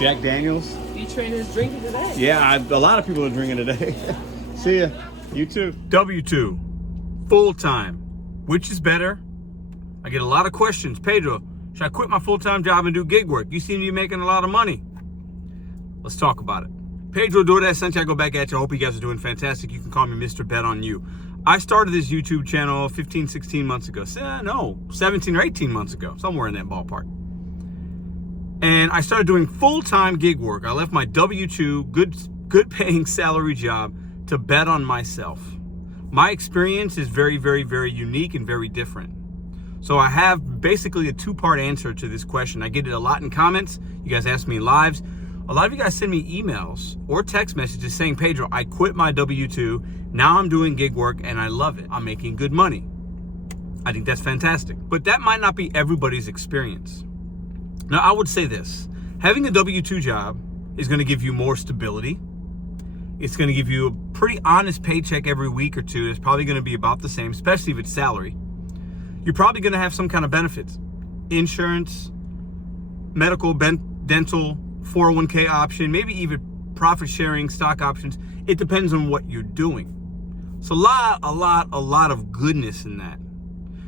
Jack Daniels. B-Trainers drinking today. Yeah, a lot of people are drinking today. See ya. You too. W2, full-time. Which is better? I get a lot of questions. Pedro, should I quit my full-time job and do gig work? You seem to be making a lot of money. Let's talk about it. Pedro, Doordash, Santiago back at you. I hope you guys are doing fantastic. You can call me Mr.BetonYou. I started this YouTube channel 15, 16 months ago. No, 17 or 18 months ago. Somewhere in that ballpark. And I started doing full-time gig work. I left my W-2, good paying salary job to bet on myself. My experience is very, very, very unique and very different. So I have basically a two-part answer to this question. I get it a lot in comments. You guys ask me in lives. A lot of you guys send me emails or text messages saying, Pedro, I quit my W-2. Now I'm doing gig work and I love it. I'm making good money. I think that's fantastic. But that might not be everybody's experience. Now, I would say this. Having a W-2 job is going to give you more stability. It's going to give you a pretty honest paycheck every week or two. It's probably going to be about the same, especially if it's salary. You're probably going to have some kind of benefits. Insurance, medical, dental, 401k option, maybe even profit sharing, stock options. It depends on what you're doing. So a lot of goodness in that.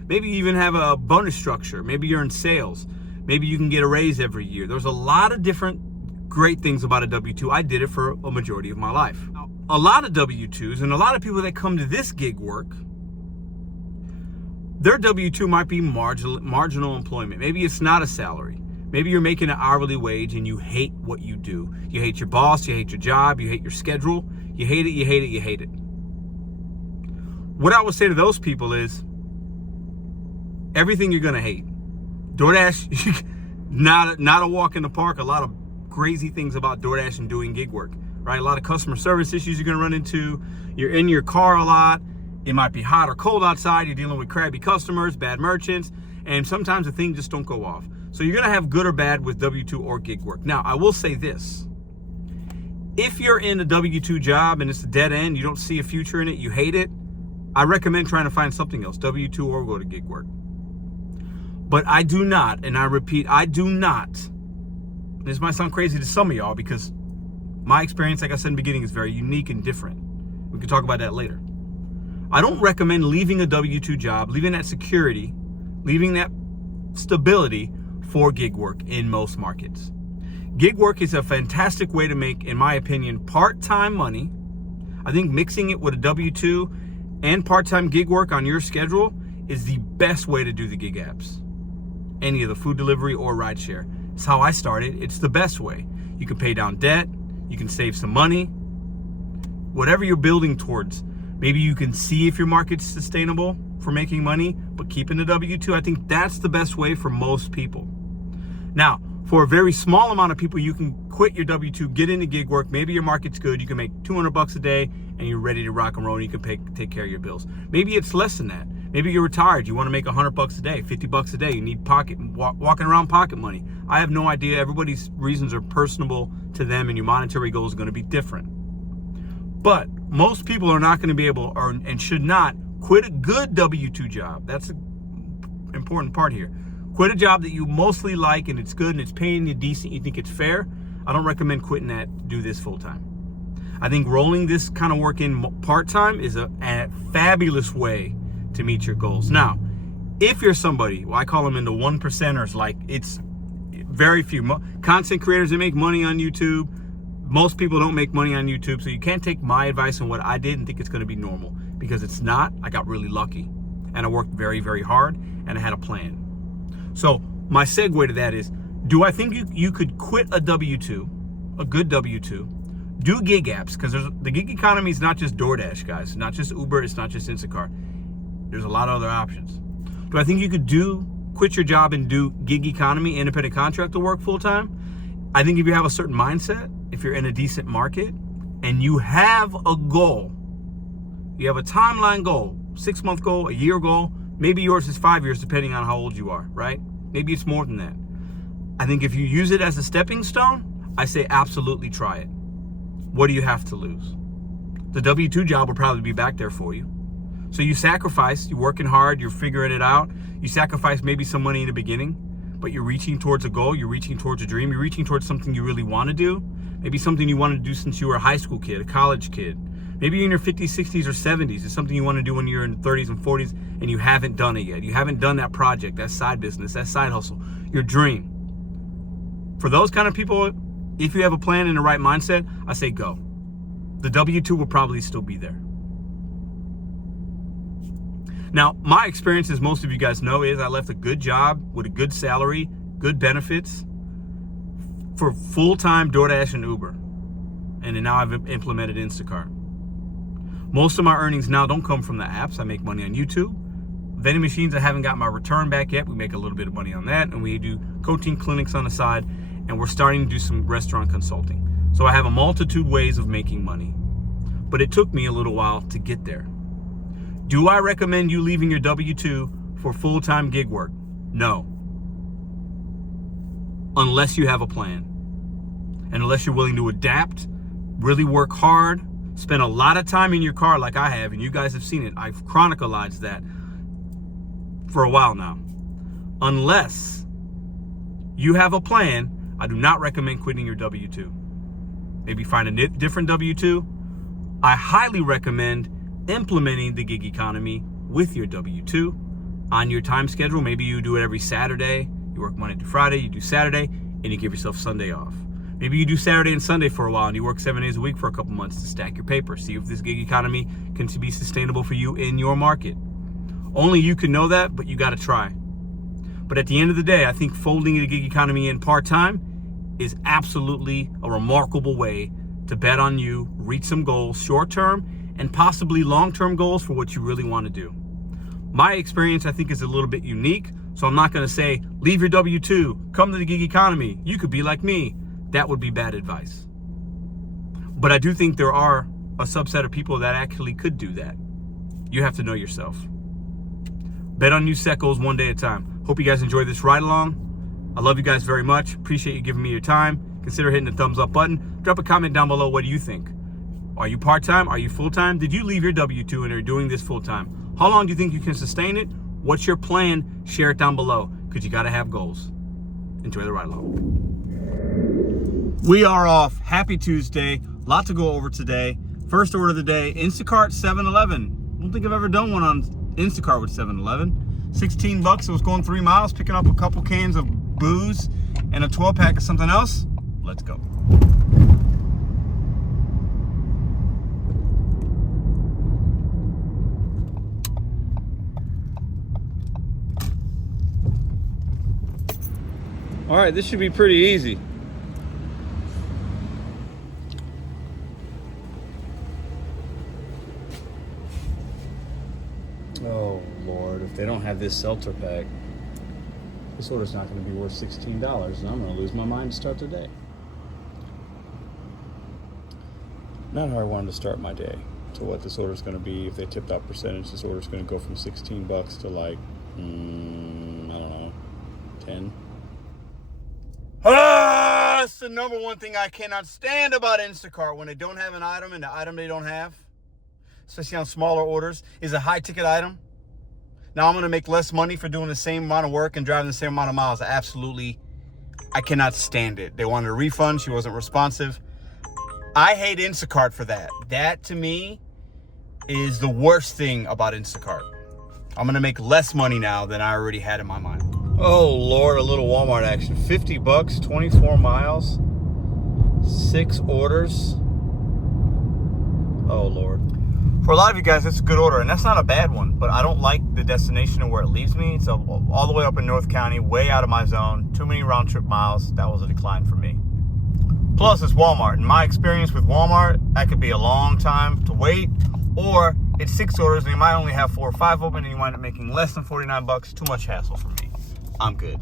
Maybe you even have a bonus structure. Maybe you're in sales. Maybe you can get a raise every year. There's a lot of different great things about a W-2. I did it for a majority of my life. Now, a lot of W-2s and a lot of people that come to this gig work, their W-2 might be marginal employment. Maybe it's not a salary. Maybe you're making an hourly wage and you hate what you do. You hate your boss, you hate your job, you hate your schedule. You hate it, you hate it, you hate it. What I would say to those people is, everything you're gonna hate. DoorDash, not a walk in the park. A lot of crazy things about DoorDash and doing gig work, right? A lot of customer service issues you're gonna run into. You're in your car a lot. It might be hot or cold outside. You're dealing with crabby customers, bad merchants, and sometimes the things just don't go off. So you're gonna have good or bad with W-2 or gig work. Now, I will say this. If you're in a W-2 job and it's a dead end, you don't see a future in it, you hate it, I recommend trying to find something else, W-2 or go to gig work. But I do not, and I repeat, I do not. This might sound crazy to some of y'all because my experience, like I said in the beginning, is very unique and different. We can talk about that later. I don't recommend leaving a W-2 job, leaving that security, leaving that stability for gig work in most markets. Gig work is a fantastic way to make, in my opinion, part-time money. I think mixing it with a W-2 and part-time gig work on your schedule is the best way to do the gig apps. Any of the food delivery or rideshare. It's how I started. It's the best way. You can pay down debt. You can save some money. Whatever you're building towards. Maybe you can see if your market's sustainable for making money, but keeping the W-2, I think that's the best way for most people. Now, for a very small amount of people, you can quit your W-2, get into gig work. Maybe your market's good. You can make $200 a day and you're ready to rock and roll and you can take care of your bills. Maybe it's less than that. Maybe you're retired. You want to make $100 a day, $50 a day. You need walking around pocket money. I have no idea. Everybody's reasons are personable to them and your monetary goals are going to be different. But most people are not going to be able and should not quit a good W-2 job. That's an important part here. Quit a job that you mostly like and it's good and it's paying you decent, you think it's fair. I don't recommend quitting that to do this full time. I think rolling this kind of work in part-time is a fabulous way to meet your goals. Now, if you're somebody, well, I call them in the 1%ers, like it's very few content creators that make money on YouTube. Most people don't make money on YouTube, so you can't take my advice on what I did and think it's going to be normal, because it's not. I got really lucky and I worked very, very hard and I had a plan. So my segue to that is, do I think you could quit a W-2, a good W-2, do gig apps? Because the gig economy is not just DoorDash, guys. It's not just Uber. It's not just Instacart. There's a lot of other options. Do I think you could quit your job and do gig economy, independent contractor work full time? I think if you have a certain mindset, if you're in a decent market, and you have a goal, you have a timeline goal, 6-month goal, a year goal, maybe yours is 5 years, depending on how old you are, right? Maybe it's more than that. I think if you use it as a stepping stone, I say absolutely try it. What do you have to lose? The W-2 job will probably be back there for you. So you sacrifice, you're working hard, you're figuring it out. You sacrifice maybe some money in the beginning, but you're reaching towards a goal, you're reaching towards a dream, you're reaching towards something you really want to do. Maybe something you wanted to do since you were a high school kid, a college kid. Maybe you're in your 50s, 60s, or 70s. It's something you want to do when you're in 30s and 40s and you haven't done it yet. You haven't done that project, that side business, that side hustle, your dream. For those kind of people, if you have a plan and the right mindset, I say go. The W-2 will probably still be there. Now, my experience, as most of you guys know, is I left a good job with a good salary, good benefits for full-time DoorDash and Uber. And then now I've implemented Instacart. Most of my earnings now don't come from the apps. I make money on YouTube. Vending machines, I haven't got my return back yet. We make a little bit of money on that. And we do coaching clinics on the side. And we're starting to do some restaurant consulting. So I have a multitude ways of making money. But it took me a little while to get there. Do I recommend you leaving your W-2 for full-time gig work? No. Unless you have a plan. And unless you're willing to adapt, really work hard, spend a lot of time in your car like I have, and you guys have seen it. I've chronicalized that for a while now. Unless you have a plan, I do not recommend quitting your W-2. Maybe find a different W-2. I highly recommend implementing the gig economy with your W-2 on your time schedule. Maybe you do it every Saturday. You work Monday to Friday, you do Saturday, and you give yourself Sunday off. Maybe you do Saturday and Sunday for a while and you work 7 days a week for a couple months to stack your paper. See if this gig economy can be sustainable for you in your market. Only you can know that, but you got to try. But at the end of the day, I think folding the gig economy in part-time is absolutely a remarkable way to bet on you, reach some goals, short-term and possibly long-term goals for what you really want to do. My experience, I think, is a little bit unique. So I'm not going to say, leave your W-2, come to the gig economy. You could be like me. That would be bad advice. But I do think there are a subset of people that actually could do that. You have to know yourself. Bet on you set goals one day at a time. Hope you guys enjoyed this ride along. I love you guys very much. Appreciate you giving me your time. Consider hitting the thumbs up button. Drop a comment down below. What do you think? Are you part-time? Are you full-time? Did you leave your W-2 and are doing this full-time? How long do you think you can sustain it? What's your plan? Share it down below, because you got to have goals. Enjoy the ride along. We are off. Happy Tuesday. Lot to go over today. First order of the day, Instacart 7-Eleven. I don't think I've ever done one on Instacart with 7-Eleven. 16 bucks. It was going 3 miles, picking up a couple cans of booze and a 12-pack of something else. Let's go. All right, this should be pretty easy. Oh, Lord, if they don't have this seltzer pack, this order's not going to be worth $16, and I'm going to lose my mind to start the day. Not how I wanted to start my day. To what this order's going to be. If they tipped out percentage, this order's going to go from 16 bucks to like, I don't know, 10. That's the number one thing I cannot stand about Instacart, when they don't have an item and the item they don't have, especially on smaller orders, is a high ticket item. Now I'm going to make less money for doing the same amount of work and driving the same amount of miles. I cannot stand it. They wanted a refund. She wasn't responsive. I hate Instacart for that. That to me is the worst thing about Instacart. I'm going to make less money now than I already had in my mind. Oh, Lord, a little Walmart action. 50 bucks, 24 miles, 6 orders. Oh, Lord. For a lot of you guys, it's a good order, and that's not a bad one, but I don't like the destination and where it leaves me. It's all the way up in North County, way out of my zone, too many round-trip miles. That was a decline for me. Plus, it's Walmart. In my experience with Walmart, that could be a long time to wait, or it's 6 orders, and you might only have 4 or 5 open, and you wind up making less than 49 bucks. Too much hassle for me. I'm good.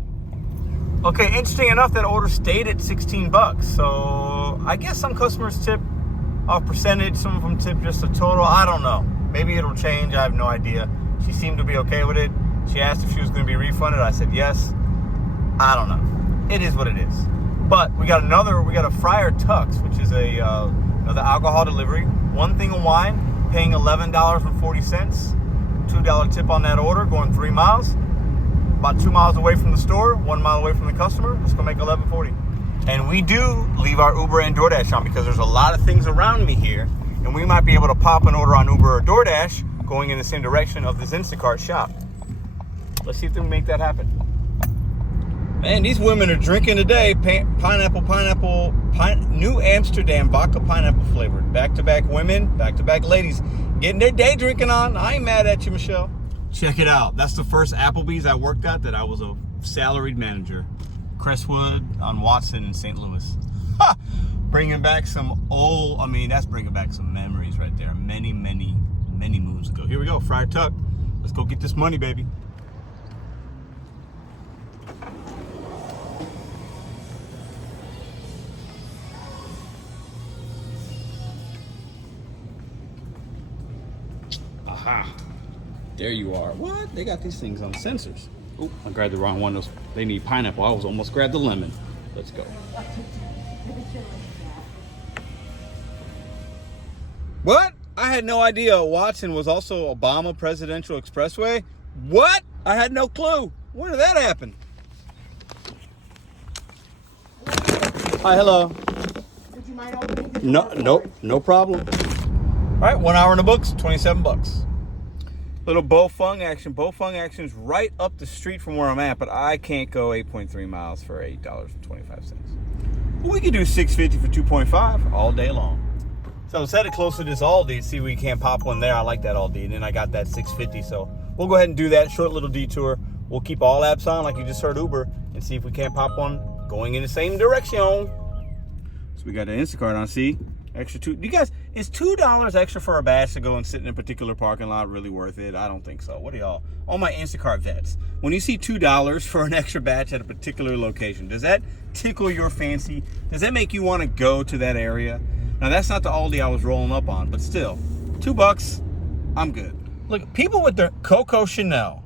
Okay, interesting enough, that order stayed at 16 bucks. So I guess some customers tip off percentage, some of them tip just a total. I don't know. Maybe it'll change. I have no idea. She seemed to be okay with it. She asked if she was going to be refunded. I said yes. I don't know. It is what it is. But we got a Friar Tuck's, which is another alcohol delivery. 1 thing of wine, paying $11.40. $2 tip on that order, going 3 miles. about 2 miles away from the store, 1 mile away from the customer. Let's go make $11.40. And we do leave our Uber and DoorDash on because there's a lot of things around me here, and we might be able to pop an order on Uber or DoorDash going in the same direction of this Instacart shop. Let's see if we can make that happen. Man, these women are drinking today. Pineapple, New Amsterdam vodka pineapple flavored. Back-to-back women, back-to-back ladies getting their day drinking on. I ain't mad at you, Michelle. Check it out. That's the first Applebee's I worked at that I was a salaried manager. Crestwood on Watson in St. Louis. Ha! Bringing back some old, that's bringing back some memories right there. Many, many, many moons ago. Here we go, Friar Tuck. Let's go get this money, baby. Aha. There you are. What? They got these things on sensors. Oh, I grabbed the wrong one. They need pineapple. I was almost grabbed the lemon. Let's go. What? I had no idea Watson was also Obama Presidential Expressway. What? I had no clue. When did that happen? Hi, hello. Would you mind opening this? No problem. All right, 1 hour in the books, $27. Little Bofung action. Bofung action is right up the street from where I'm at, but I can't go 8.3 miles for $8.25. We could do $6.50 for 2.5 all day long. So instead of close to this Aldi, see we can't pop one there. I like that Aldi, and then I got that $6.50. So we'll go ahead and do that short little detour. We'll keep all apps on, like you just heard Uber, and see if we can't pop one going in the same direction. So we got the Instacart on. See, extra $2. You guys, is $2 extra for a badge to go and sit in a particular parking lot really worth it? I don't think so. What do y'all? All my Instacart vets. When you see $2 for an extra badge at a particular location, does that tickle your fancy? Does that make you want to go to that area? Now that's not the Aldi I was rolling up on, but still, $2, I'm good. Look, people with their Coco Chanel.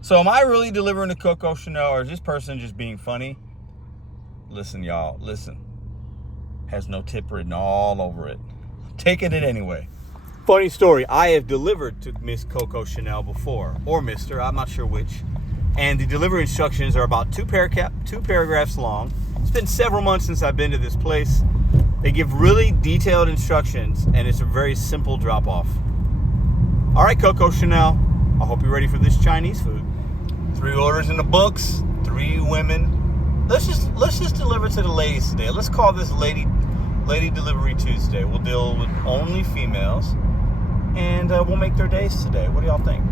So am I really delivering the Coco Chanel, or is this person just being funny? Listen, y'all, listen. Has no tip written all over it. Taking it anyway. Funny story, I have delivered to Miss Coco Chanel before, or Mr., I'm not sure which. And the delivery instructions are about two paragraphs long. It's been several months since I've been to this place. They give really detailed instructions, and it's a very simple drop-off. All right, Coco Chanel, I hope you're ready for this Chinese food. 3 orders in the books, 3 women. Let's just deliver to the ladies today. Let's call this Lady Delivery Tuesday. We'll deal with only females, and we'll make their days today. What do y'all think?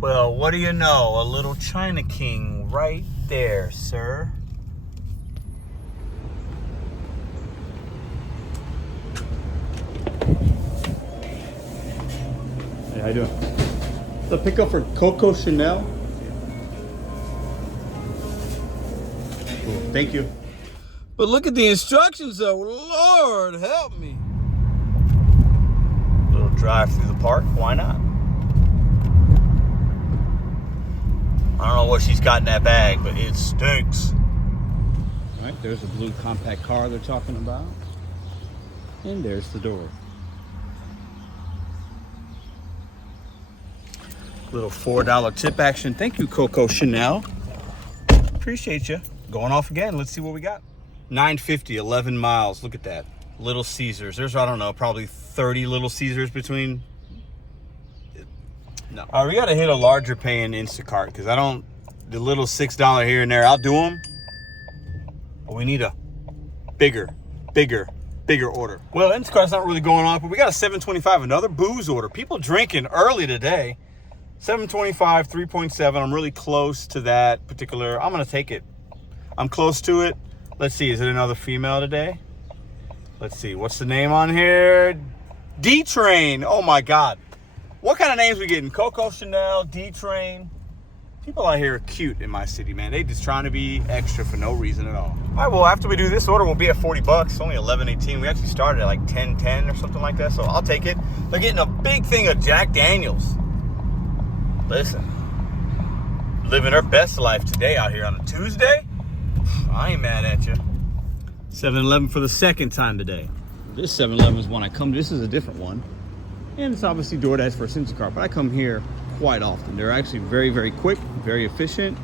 Well, what do you know? A little China King right there, sir. Hey, how you doing? The pickup for Coco Chanel. Cool. Thank you. But look at the instructions, though. Lord, help me. A little drive through the park. Why not? I don't know what she's got in that bag, but it stinks. All right, there's the blue compact car they're talking about. And there's the door. Little $4 tip action. Thank you, Coco Chanel. Appreciate you. Going off again. Let's see what we got. $9.50, 11 miles. Look at that. Little Caesars. There's, I don't know, probably 30 Little Caesars between. No. All right, we got to hit a larger paying Instacart because the little $6 here and there, I'll do them. But we need a bigger order. Well, Instacart's not really going on, but we got a $7.25, another booze order. People drinking early today. $7.25, 3.7. I'm really close to that particular. I'm going to take it. I'm close to it. Let's see. Is it another female today? Let's see. What's the name on here? D-Train. Oh, my God. What kind of names we getting? Coco Chanel, D-Train. People out here are cute in my city, man. They just trying to be extra for no reason at all. All right, well, after we do this order, we'll be at $40. Only $11.18. We actually started at like $10.10 or something like that, so I'll take it. They're getting a big thing of Jack Daniels. Listen, living her best life today out here on a Tuesday. I ain't mad at you. 7-Eleven for the second time today. This 7-Eleven is one I come to. This is a different one. And it's obviously DoorDash for a Instacart, but I come here quite often. They're actually very, very quick, very efficient.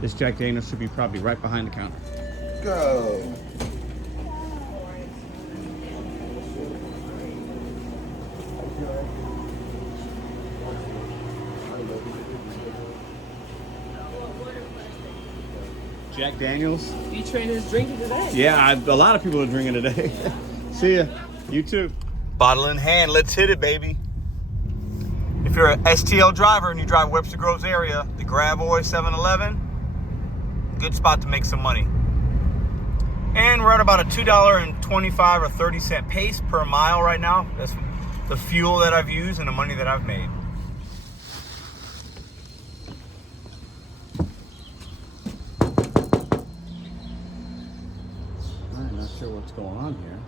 This Jack Daniels should be probably right behind the counter. Go. Jack Daniels. B-Train is drinking today. Yeah, a lot of people are drinking today. See ya. You too. Bottle in hand. Let's hit it, baby. If you're an STL driver and you drive Webster Groves area, the Gravois 7-Eleven, good spot to make some money. And we're at about a $2.25 or 30-cent pace per mile right now. That's the fuel that I've used and the money that I've made. I'm not sure what's going on here.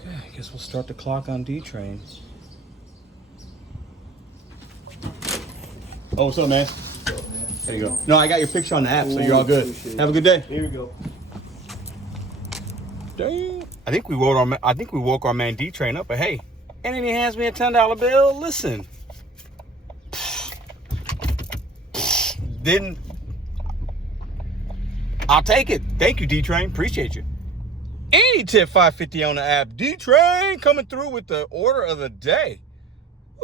Okay, I guess we'll start the clock on D-Train. Oh, what's up, man? There you go. No, I got your picture on the app, so you're all good. Have a good day. Here we go. Damn. I think we woke our man D-Train up, but hey, and then he hands me a $10 bill. Listen, I'll take it. Thank you, D-Train. Appreciate you. Any tip $5.50 on the app. D-Train coming through with the order of the day.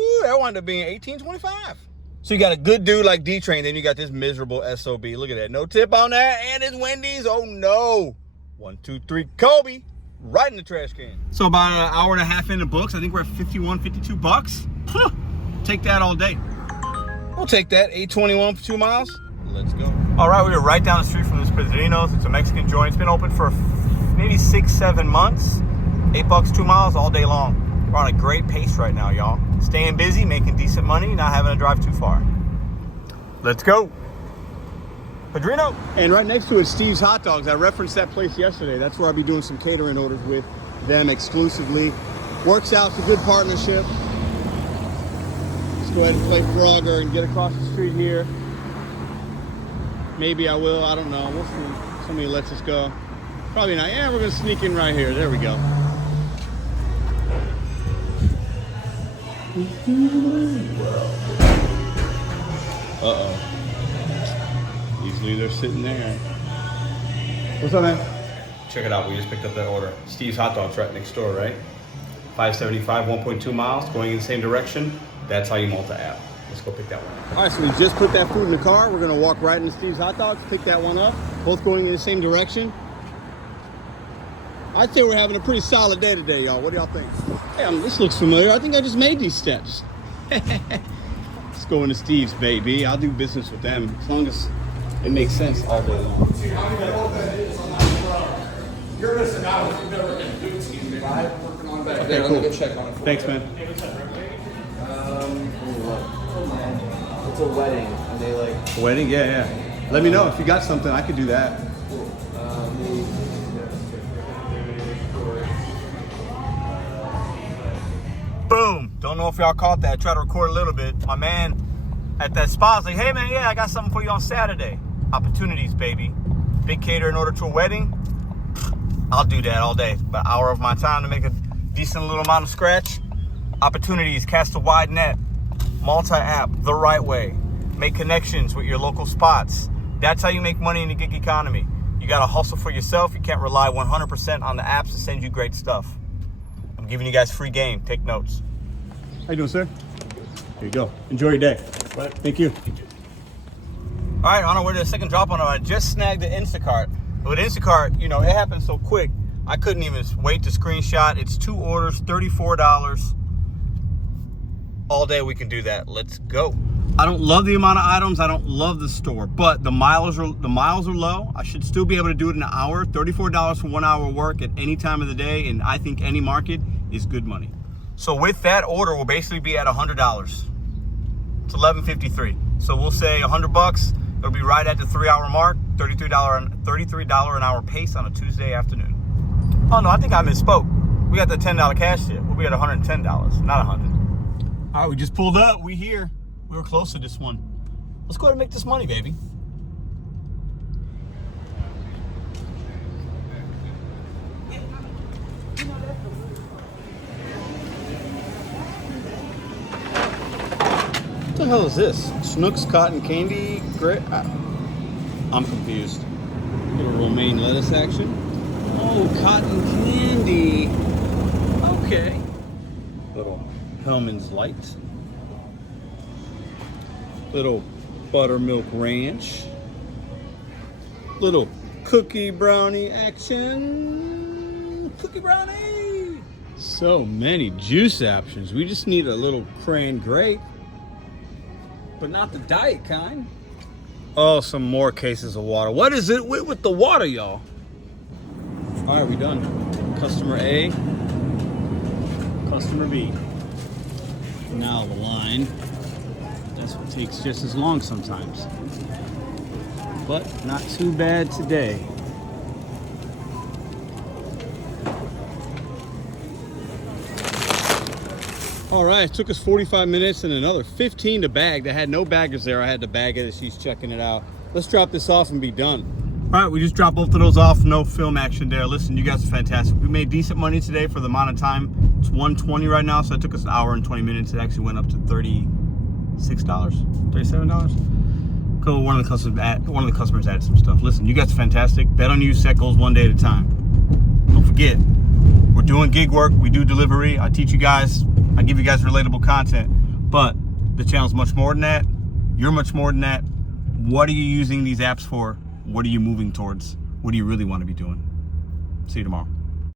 Ooh, that wound up being $18.25. So you got a good dude like D-Train, then you got this miserable SOB. Look at that. No tip on that, and it's Wendy's. Oh, no. 1, 2, 3, Kobe. Right in the trash can. So about an hour and a half in the books. I think we're at 51, 52 bucks. Huh. Take that all day. We'll take that. $8.21 for 2 miles. Let's go. All right, we are right down the street from this Pizzinos. It's a Mexican joint. It's been open for maybe 6-7 months. $8, 2 miles all day long. We're on a great pace right now, y'all. Staying busy, making decent money, not having to drive too far. Let's go. Padrino. And right next to it, Steve's Hot Dogs. I referenced that place yesterday. That's where I'll be doing some catering orders with them exclusively. Works out. It's a good partnership. Let's go ahead and play Frogger and get across the street here. Maybe I will. I don't know. We'll see. Somebody lets us go. Probably not. Yeah, we're going to sneak in right here. There we go. Uh-oh. Usually they're sitting there. What's up, man? Check it out. We just picked up that order. Steve's Hot Dogs right next door, right? 575, 1.2 miles, going in the same direction. That's how you multi-app. Let's go pick that one. All right, so we just put that food in the car. We're going to walk right into Steve's Hot Dogs, pick that one up. Both going in the same direction. I'd say we're having a pretty solid day today, y'all. What do y'all think? Hey, this looks familiar. I think I just made these steps. Let's go into Steve's, baby. I'll do business with them as long as it makes sense all day long. You're missing out if you've never been to do Steve. I'm working on that. Okay, Let cool. me go check on it. Thanks, man. It's a wedding, and they like. Wedding? Yeah. Let me know if you got something. I could do that. Boom. Don't know if y'all caught that. I tried to record a little bit. My man at that spot was like, hey, man, yeah, I got something for you on Saturday. Opportunities, baby. Big cater in order to a wedding. I'll do that all day. About an hour of my time to make a decent little amount of scratch. Opportunities. Cast a wide net. Multi-app the right way. Make connections with your local spots. That's how you make money in the gig economy. You got to hustle for yourself. You can't rely 100% on the apps to send you great stuff. I'm giving you guys free game. Take notes. How you doing, sir? Here you go. Enjoy your day. Right. Thank you. All right, on our way to the second drop on it. I just snagged the Instacart. With Instacart, you know, it happened so quick. I couldn't even wait to screenshot. It's 2 orders, $34. All day we can do that. Let's go. I don't love the amount of items. I don't love the store, but the miles are low. I should still be able to do it in an hour. $34 for 1 hour work at any time of the day, and I think any market is good money. So with that order, we'll basically be at $100. It's $11.53. So we'll say $100. It'll be right at the 3 hour mark. $33 an hour pace on a Tuesday afternoon. Oh no, I think I misspoke. We got the $10 cash tip. We'll be at $110, not $100. All right, we just pulled up. We here. We were close to this one. Let's go ahead and make this money, baby. What the hell is this? Schnucks cotton candy grit? I'm confused. Little romaine lettuce action. Oh, cotton candy. Okay. Little Hellman's Light. Little buttermilk ranch. Little cookie brownie action. Cookie brownie. So many juice options. We just need a little cran grape, but not the diet kind. Oh, some more cases of water. What is it with the water, y'all? All right, we done. Customer A, customer B. Now the line. That's what takes just as long sometimes. But not too bad today. All right, it took us 45 minutes and another 15 to bag. They had no baggers there. I had to bag it as she's checking it out. Let's drop this off and be done. All right, we just dropped both of those off. No film action there. Listen, you guys are fantastic. We made decent money today for the amount of time. It's 120 right now, so it took us an hour and 20 minutes. It actually went up to $36, $37. Cool. One of the customers added some stuff. Listen, you guys are fantastic. Bet on you, set goals one day at a time. Don't forget, we're doing gig work. We do delivery. I teach you guys. I give you guys relatable content, but the channel's much more than that. You're much more than that. What are you using these apps for? What are you moving towards? What do you really want to be doing? See you tomorrow.